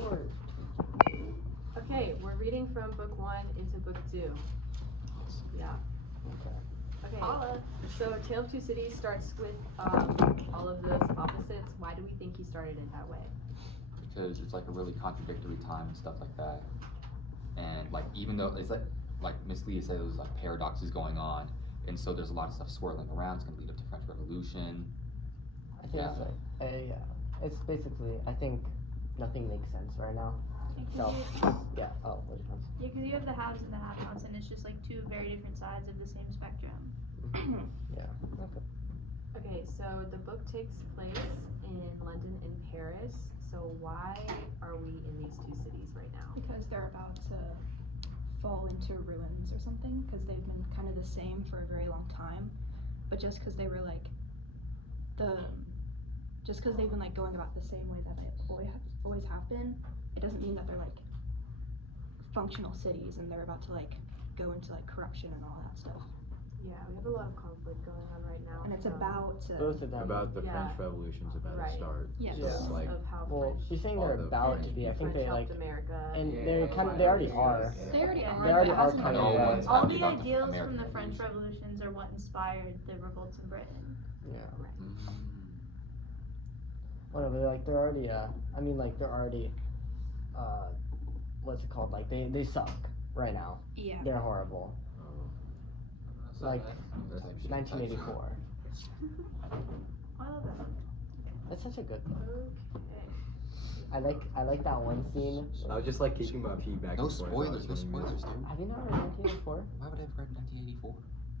yours. Okay, we're reading from book 1 into book 2. Yeah. Okay. So Tale of Two Cities starts with all of those opposites. Why do we think he started it that way? Because it's like a really contradictory time and stuff like that. And like even though it's like Miss Lee said, there's like paradoxes going on, and so there's a lot of stuff swirling around. It's gonna lead up to French Revolution. I think it's like it's basically I think nothing makes sense right now. So yeah. Oh, what do you think? Yeah, because you have the haves and the have-nots, and it's just like two very different sides of the same spectrum. Yeah. Okay. Okay, so the book takes place in London and Paris. So why are we in these two cities right now? Because they're about to fall into ruins or something, because they've been kind of the same for a very long time. But just because they were like just because they've been like going about the same way that they always have been, it doesn't mean that they're like functional cities and they're about to like go into like corruption and all that stuff. Yeah, we have a lot of conflict going on right now. And it's about both of them. About the French Revolution's about to start. Yes. Yeah. It's like of how Well, French, you're saying they're about to be. I think they like, America. and they already are. They already are. They already but it are hasn't kind been- of. ones. All Talked the about the ideals from American the French Revolution. revolutions are what inspired the revolts in Britain. Yeah. Mm. Well, no, but like they're already. I mean, like they're already. What's it called? Like they suck right now. Yeah. They're horrible. Like 1984. I love that. That's such a good book. Okay. I like that one scene. I was just like kicking my feet back. No and forth as I spoilers, was no reading spoilers, dude. Have you not read 1984? Why would I have read 1984?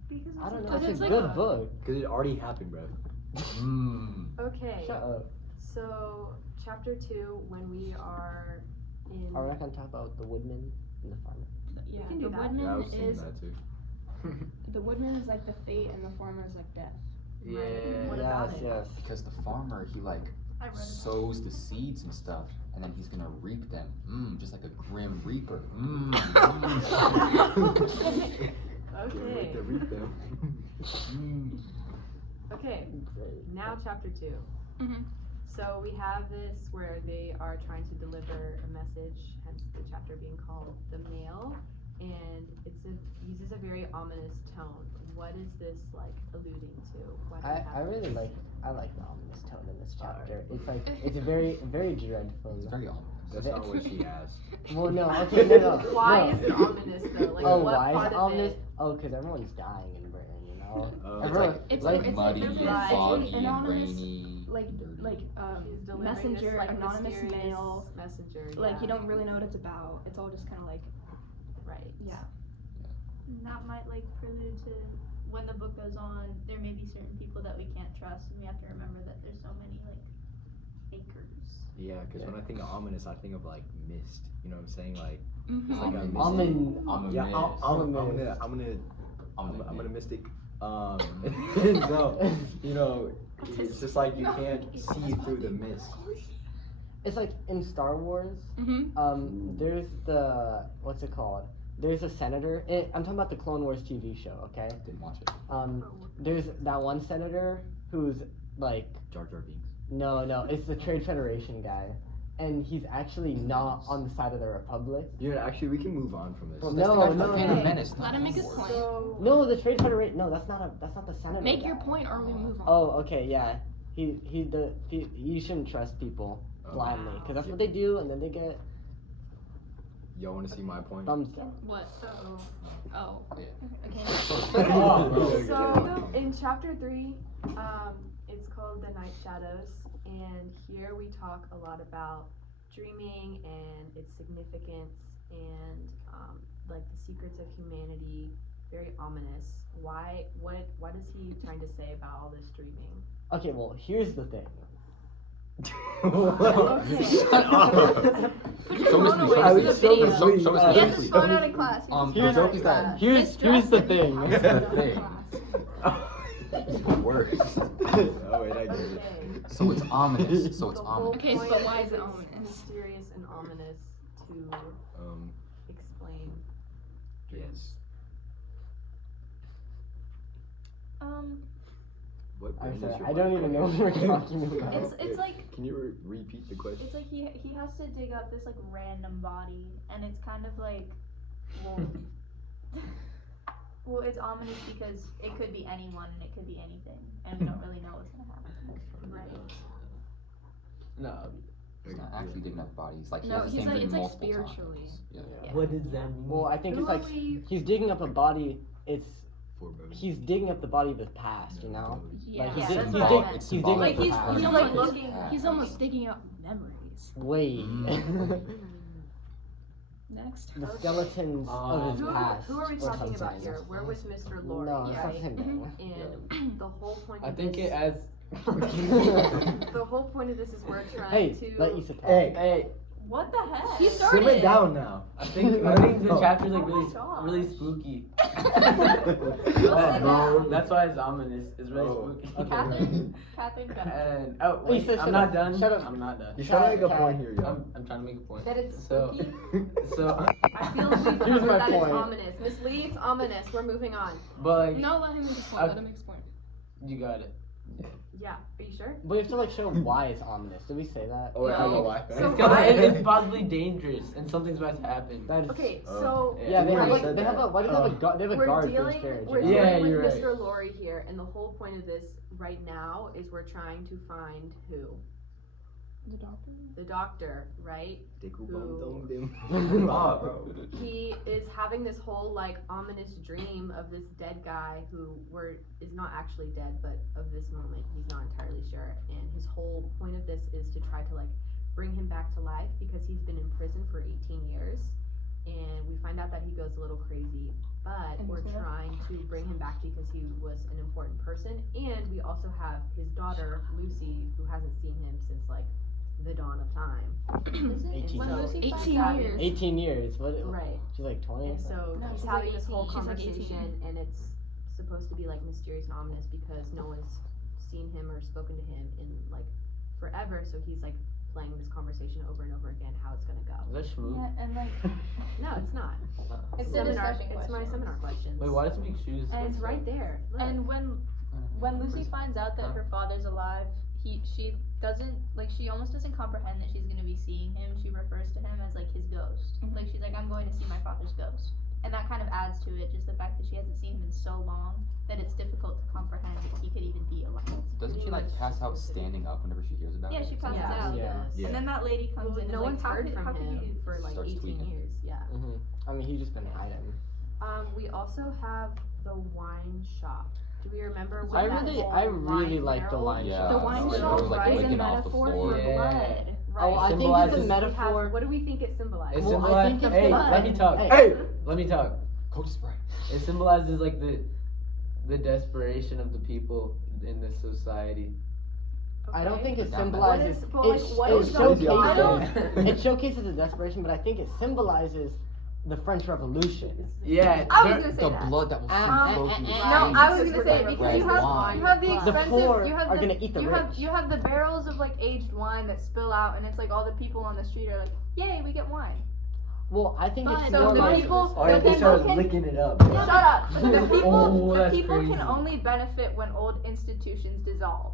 Because it's I don't know. Because It's it's a like good a- book. Because it already happened, bro. Okay. Shut up. So chapter 2, when we are in. Are we not gonna talk about the woodman and the farmer? Yeah. can do The that. woodman Yeah, I was thinking is that too. the woodman is like the fate, and the farmer is like death. Right. What about Yes, it? yes. Because the farmer, he like I read it. sows the seeds and stuff, and then he's gonna reap them. Just like a grim reaper. Okay. To read them. Okay. Now chapter 2. Mm-hmm. So we have this where they are trying to deliver a message, hence the chapter being called The Mail, and uses a very ominous tone. What is this like alluding to? Why do we have I really this? I like the ominous tone in this chapter. It's like it's very very dreadful. It's very ominous. That's not what she has. Well, no, okay, no. Why no. is it ominous though? Like Oh, what why part is it of ominous? it? Oh, because everyone's dying in Britain, you know. It's It's like, like- muddy it's and like foggy and anonymous, rainy. like dirty. She's delivering messenger, this, like, anonymous mysterious mail. messenger. Like you yeah. don't really know what it's about. It's all just kind of like Right. yeah. And that might like prelude to when the book goes on, there may be certain people that we can't trust, and we have to remember that there's so many like fakers. Yeah, because when I think of ominous, I think of like mist. You know what I'm saying? Like Mm-hmm. it's like a mystic. Ominous. Yeah, I'm gonna mystic. So you know, it's just like you can't see through the mist. it's like in Star Wars. Mm-hmm. There's the what's it called? There's a senator. I'm talking about the Clone Wars TV show. Okay. Didn't watch it. There's that one senator who's like Jar Jar Binks. no, it's the Trade Federation guy, and he's actually not on the side of the Republic. Dude, actually, we can move on from this. Well, That's no, the guy no, from Phantom no. Menace. Let him make his point. So No, the Trade Federation. No, that's not the senator. Make your guy. point, or we move on. Oh, okay, yeah. You shouldn't trust people blindly, because that's what they do, and then they get Y'all want to see my point? thumbs down. What? So Oh. Yeah. Okay. So in chapter 3, it's called The Night Shadows, and here we talk a lot about dreaming and its significance and like the secrets of humanity. Very ominous. Why? What is he trying to say about all this dreaming? Okay, well, here's the thing. Okay. Show Miss Lee, I show would Miss show Lee. Miss Show Lee. Miss Uh, Lee. He has his phone out of class. The Here's- joke is that Here's the thing. Here's the thing. It's the worst. Oh wait, I get it. Okay. So it's ominous. So it's The whole ominous. Okay, point but why is it it's ominous? Mysterious and ominous to explain Yes. What I'm brand is sorry, your I don't mic? even know what we're talking about. It's like Can you repeat the question? it's like he has to dig up this like random body, and it's kind of like, well, well, it's ominous because it could be anyone and it could be anything, and we don't really know what's gonna happen. Right. No. He's not actually digging up bodies. Like he No, has the he's same like- dream it's like multiple spiritually. times. Yeah. Yeah. What does that mean? Well, I think Who it's like are we? he's digging up a body. It's For both. he's digging up the body of his past, you know. Yeah, Like he's, Yeah, dig- that's he's, what I dig- meant. It's he's digging symbolic up the of past. how he's he like lives looking- his He's past. almost digging up memories. Wait. Next. The skeletons of his Who, past. who are we or talking about something. here? We're with Mr. Lorry, No, it's not right? the same thing. And the whole point I of think this, it as. the whole point of this is we're trying Hey, to. let Issa talk. Hey, Hey, What the heck? He started. simmer down now. I think the No. chapter's like Oh my really gosh. really spooky. No. That's why it's ominous. It's really Oh. spooky. Okay. Catherine, go. And oh wait, Lisa, I'm shut not up. done. Shut up. I'm not done. You're trying to make a Cat. point here, yo. I'm trying to make a point. That it's So spooky? so I feel like we've Here's covered my that it's point. ominous. Miss Lee, it's ominous. We're moving on. but like No, let him make his point. Let him make his point. you got it. Yeah, are you sure? But we have to like show why it's ominous. Did we say that? Oh, I don't know No. why. So It's, 'cause why- it's possibly dangerous and something's about to happen. That is, Okay, Oh. so yeah, they You have already like said they have a that. why do they have a guard? They have a we're guard for dealing, each carriage. we're you know? Yeah, dealing you're with right. Mr. Lorry here, and the whole point of this right now is we're trying to find who? The doctor. The doctor, right? Ah, bro. He is having this whole like ominous dream of this dead guy who is not actually dead, but of this moment he's not entirely sure. And his whole point of this is to try to like bring him back to life because he's been in prison for 18 years. And we find out that he goes a little crazy, but And we're he's alive. trying to bring him back because he was an important person. And we also have his daughter Lucy, who hasn't seen him since like the dawn of time. Is it 18 when years. Lucy 18 finds out- years. 18 years. What? Right. She's like 20. And so No, he's she's having like this whole 18. She's like 18. conversation, and it's supposed to be like mysterious and ominous because no one's seen him or spoken to him in like forever. So he's like playing this conversation over and over again, how it's gonna go. Is that Shmoo? Yeah, and like No, it's not. it's the Seminar. discussion It's my questions. seminar questions. Wait, why does it make shoes? And- It's right there. Look. And when Lucy finds out that her father's alive, she doesn't like she almost doesn't comprehend that she's gonna be seeing him. She refers to him as like his ghost. Mhm. Like she's like, I'm going to see my father's ghost. And that kind of adds to it, just the fact that she hasn't seen him in so long that it's difficult to comprehend that he could even be alive. Doesn't she like pass out standing up whenever she hears about Yeah, it? she passes Yeah, out. she Yeah. does. Yeah. And then that lady comes Well, in and no is one's like, heard how from could him you? for like Starts 18 tweaking. years. Yeah. I mean, he's just been hiding. We also have the wine shop. Do we remember what I that really- whole I really wine like the barrel- wine Yeah, The wine like, shop it was, like, is a licking off the metaphor floor. for Yeah. blood. Right. Oh, I think it's Symbolizes- a We have- metaphor. what do we think it symbolizes? It Well, I symbolizes. think it's Hey, blood. let me talk. Hey! Let me talk. Coach spray. It symbolizes like the desperation of the people in this society. I don't think it That symbolizes. What is- but, like, what it is the- I showcases. It showcases the desperation, but I think it symbolizes the French Revolution. Yeah. I was there- gonna say The that. blood that will Um, flow through the No, streets. I was gonna say Red because you wine. have the The expensive, poor you have are the, gonna eat the you rich. have the barrels of like aged wine that spill out, and it's like all the people on the street are like, yay, we get wine. Well, I think it's But So more the like. people, Alright, but they then started can, licking it up. shut up. But the people, Oh, the that's people crazy. can only benefit when old institutions dissolve.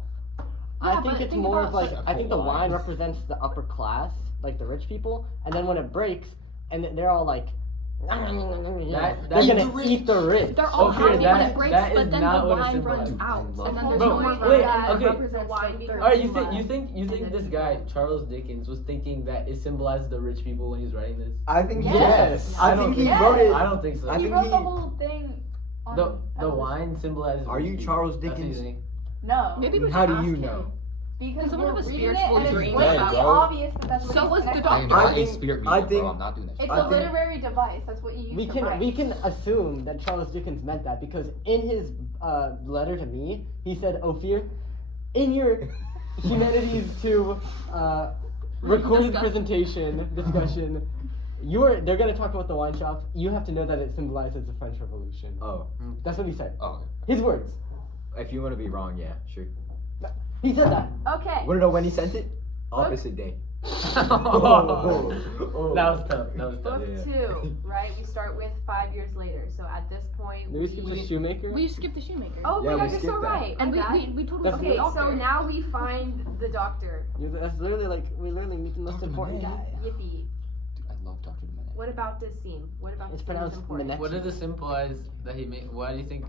I Yeah, think but it's think more of about- like I think the Wine. wine represents the upper class, like the rich people, and then when it breaks, and they're all like, That- they're Eat gonna the eat the rich. They're all Okay, happy when that- it breaks, that but is then not the what it wine runs symbolizes. out, and then there's Bro, no more wait, that okay. represents Wine the becomes third Alright, you blood. think And this then guy blood. Charles Dickens was thinking that it symbolized the rich people when he was writing this? I think Yes. I don't think he think- wrote it. I don't think so. I He think wrote he- the whole thing on The evolution. wine symbolizes. Are rich you people. Charles That's what you Dickens? think? No. Maybe we How should do you ask know? him. Because someone we're have a reading it spiritual and it's dream. blatantly Yeah, bro. obvious that that's what So he's was the connected I am to. not I a think- spirit I medium, think- bro. I'm not doing that shit. It's I a think- literary device. That's what you use We to can write. assume that Charles Dickens meant that because in his letter to me, he said, "Ophir, in your Humanities 2 recorded Discussion. discussion, they're gonna talk about the wine shop. You have to know that it symbolizes the French Revolution." Oh, That's what he said. Oh, okay. His words. if you want to be wrong, yeah, sure. He said that. Okay. Want to know when he sent it? Opposite day. Oh. That was tough. That was tough. Book Yeah. 2, right? We start with 5 years later. So at this point, Did we skip the shoemaker? We skipped the shoemaker. Oh, Yeah, yeah, we you're skipped so that. right. and My bad. we totally That's skipped Okay, the so doctor. now we find the doctor. That's literally like we literally meet the most Dr. important Monet. guy. Yippee. Dude, I love Dr. Dominic. What about this scene? What about It's this scene is pronounced important? Monet. What does it symbolize that he make? Why do you think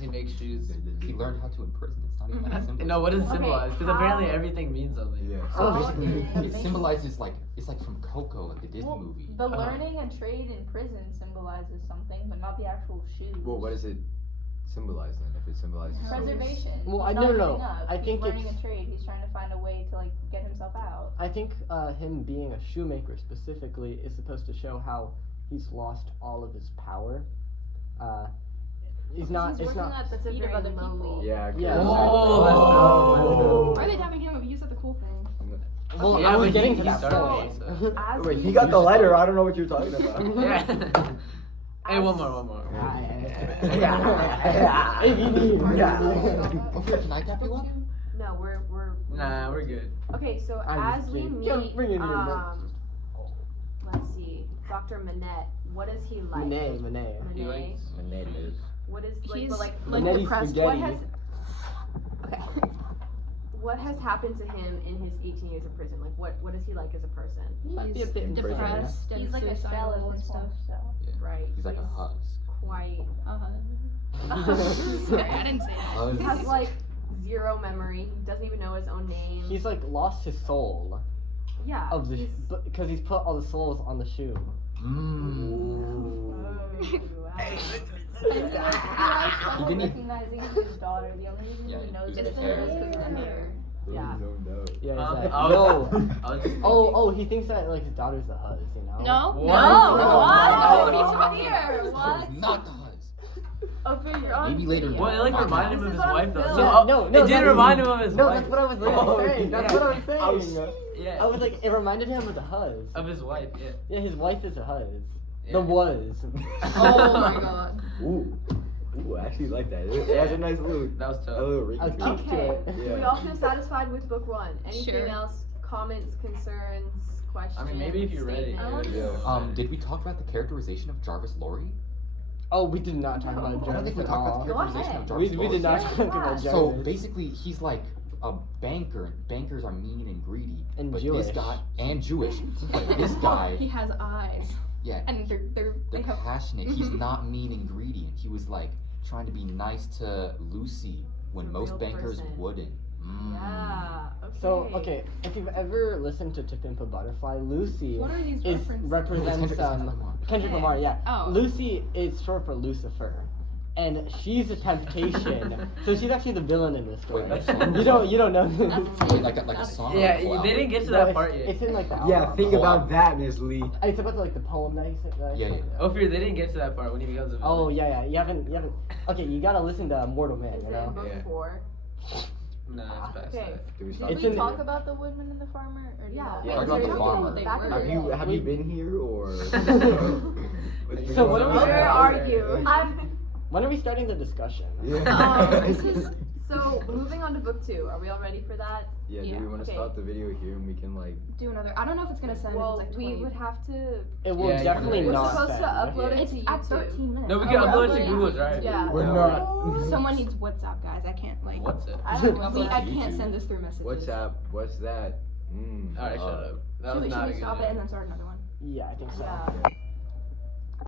he makes shoes? He learned how to imprison. It's not even that simple. No, what does it Okay, symbolize? Because apparently how- everything means something. Yeah. Oh, Basically, it symbolizes like it's like from Coco, like the Disney Well, movie. the learning and trade in prison symbolizes something, but not the actual shoes. Well, what does it symbolize then? If it symbolizes Preservation. Well, He's I not no, no, giving up. I He's think learning it's- a trade. He's trying to find a way to like get himself out. I think him being a shoemaker specifically is supposed to show how he's lost all of his power. He's not. He's It's working not. at the That's a feet of very other people. lowly- Yeah. Okay. Yeah. Oh. Why are they tapping him if you said the cool thing? Well, Yeah, I was but getting he to that started point. it, so. As Wait, we he got the letter. I don't know what you're talking about. Yeah. Hey, one more. If you need. Okay, can I tap you up? No, we're Nah, we're good. okay. So I'm as just we kidding. meet, Don't bring it in, bro. let's see, Dr. Manette. What is he like? Monet. He Monet. likes. What is like? He's But like Monetti depressed. what spaghetti. has? Okay. What has happened to him in his 18 years of prison? Like, what is he like as a person? Might be a He's bit in prison, yeah. depressed and He's like a shell suicidal of and his stuff. former self. Right. He's like a husk. Quite. Sorry, I didn't say that. He has like zero memory. He doesn't even know his own name. He's like lost his soul yeah. of the he's- because he's put all the souls on the shoe. Mmm. And he struggled didn't- recognizing his daughter. The only reason Yeah, he knows it was it's the her hair. is because of her hair. Yeah. Yeah, I exactly. was- No. I was just Oh, he thinks that like his daughter's the hus, you know? No. What? No. No. What? No. What are you Here, talking what? It's not the husk. Okay, you're on Maybe later. video. Well, it like reminded him of This his is on wife though. film. So, Yeah, no, it that- did remind him of his No, wife. that's what I was literally Oh, saying. That's yeah. what I was saying. Yeah. I was like, it reminded him of the hus. Of his wife, yeah. Yeah, his wife is a hus. Yeah. The was. Oh my god. Ooh, I actually like that. It has a nice little, That was a tough. little ring I'll to keep it. to Okay. it. Yeah. We all feel satisfied with book 1. Anything Sure. else? Comments, concerns, questions? I mean, maybe if you're ready. statements? Yeah. Did we talk about the characterization of Jarvis Lorry? Oh, we did not talk about I don't Jarvis think we at talked about all. the Go characterization ahead. of Jarvis We Lorry. did not Yeah. talk about Jarvis. So basically, he's like a banker, and bankers are mean and greedy. And but Jewish. this guy and Jewish, but this guy, He has eyes. yeah, And they they're have passionate. He's not mean and greedy, and he was like trying to be nice to Lucy when He's a most real bankers person. wouldn't. Yeah. Okay. So okay, if you've ever listened to Pimp a Butterfly, Lucy What are these is references? represents Kendrick Lamar. Yeah. Oh. Lucy is short for Lucifer, and she's a temptation. So she's actually the villain in this story. Wait, that's- you don't know this. Wait, like a song. Yeah, or a full they didn't album? get to No, that it's, part yet. it's in like the Yeah, album. think about that, Miss Lee. It's about like the poem that he said. Yeah. Ophir, they didn't get to that part when he becomes a villain. Oh yeah. You haven't. Okay, you gotta listen to Mortal Man. Is You it in know. book Yeah. 4? No, it's past Okay. that. Did we Did stop? It's we in- talk about the woodman and the farmer? Or did Yeah. not? Yeah, talk about the farmer. Back in Have the you day. have you been here or? So what are we- Where are you? When are we starting the discussion? This is So moving on to book 2. Are we all ready for that? Yeah, do Yeah, we want to okay. stop the video here and we can like? do another. I don't know if it's gonna send. Well, if it's like we 20. would have to. It will Yeah, you definitely can- We're not. supposed to send. upload it It's to at YouTube. 13 minutes. No, we Oh, can we're upload it to uploading Google it. Drive. Yeah. We're not. Someone needs WhatsApp, guys. I can't like. What's it? I don't know. I Upload to can't YouTube. send this through messages. WhatsApp? What's that? Alright, shut up. That was Should not a we good stop it idea. and then start another one? Yeah, I think so. Yeah.